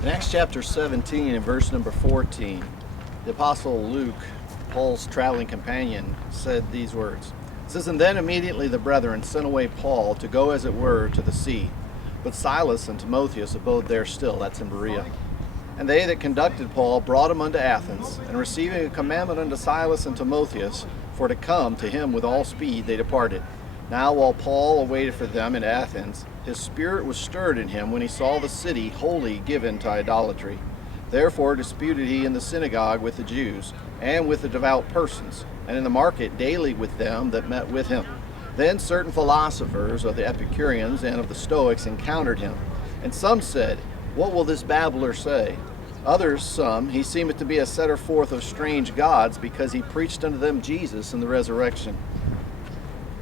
In Acts chapter 17 and verse number 14, the Apostle Luke, Paul's traveling companion, said these words. It says, "And then immediately the brethren sent away Paul to go as it were to the sea. But Silas and Timotheus abode there still," that's in Berea. "And they that conducted Paul brought him unto Athens, and receiving a commandment unto Silas and Timotheus for to come to him with all speed, they departed. Now while Paul awaited for them in Athens, his spirit was stirred in him when he saw the city wholly given to idolatry. Therefore disputed he in the synagogue with the Jews, and with the devout persons, and in the market daily with them that met with him. Then certain philosophers of the Epicureans and of the Stoics encountered him. And some said, What will this babbler say? Others, some, he seemeth to be a setter forth of strange gods, because he preached unto them Jesus and the resurrection.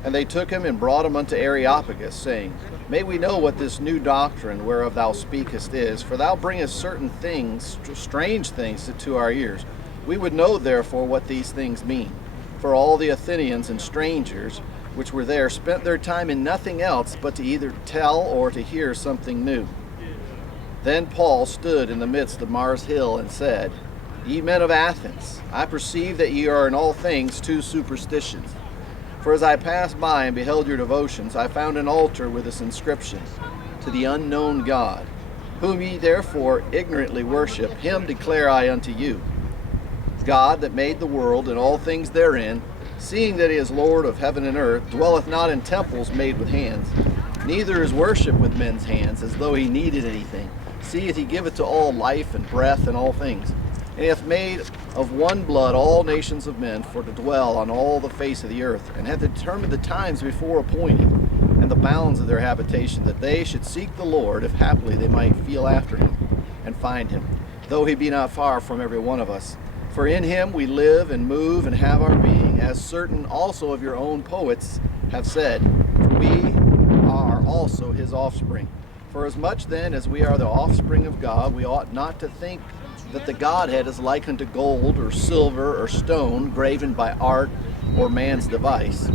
And they took him and brought him unto Areopagus, saying, May we know what this new doctrine whereof thou speakest is, for thou bringest certain things, strange things, to our ears. We would know therefore what these things mean. For all the Athenians and strangers which were there spent their time in nothing else but to either tell or to hear something new. Then Paul stood in the midst of Mars Hill and said, Ye men of Athens, I perceive that ye are in all things too superstitious. For as I passed by and beheld your devotions, I found an altar with this inscription, To the unknown God, whom ye therefore ignorantly worship, him declare I unto you. God that made the world and all things therein, seeing that he is Lord of heaven and earth, dwelleth not in temples made with hands, neither is worship with men's hands, as though he needed anything. Seeth he giveth to all life and breath and all things. And he hath made of one blood all nations of men for to dwell on all the face of the earth, and hath determined the times before appointed, and the bounds of their habitation, that they should seek the Lord, if haply they might feel after him, and find him, though he be not far from every one of us. For in him we live and move and have our being, as certain also of your own poets have said, for we are also his offspring. For as much then as we are the offspring of God, we ought not to think that the Godhead is like unto gold or silver or stone, graven by art or man's device.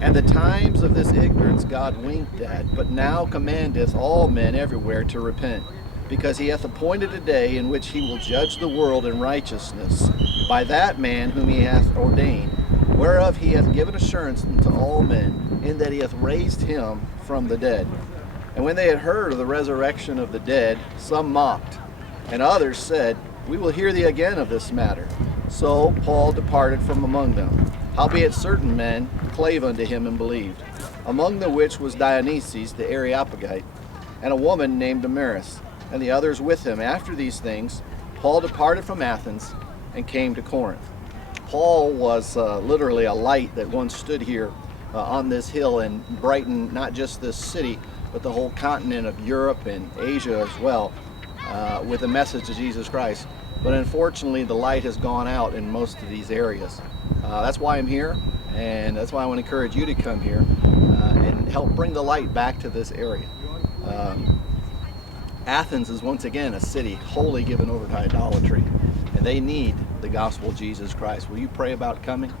And the times of this ignorance God winked at, but now commandeth all men everywhere to repent, because he hath appointed a day in which he will judge the world in righteousness by that man whom he hath ordained, whereof he hath given assurance unto all men, in that he hath raised him from the dead. And when they had heard of the resurrection of the dead, some mocked, and others said, We will hear thee again of this matter. So Paul departed from among them. Howbeit certain men clave unto him and believed, among the which was Dionysius the Areopagite, and a woman named Damaris, and the others with him. After these things, Paul departed from Athens and came to Corinth. Paul was literally a light that once stood here on this hill and brightened not just this city, but the whole continent of Europe and Asia as well, with the message of Jesus Christ. But unfortunately, the light has gone out in most of these areas. That's why I'm here, and that's why I want to encourage you to come here and help bring the light back to this area. Athens is once again a city wholly given over to idolatry, and they need the gospel of Jesus Christ. Will you pray about coming?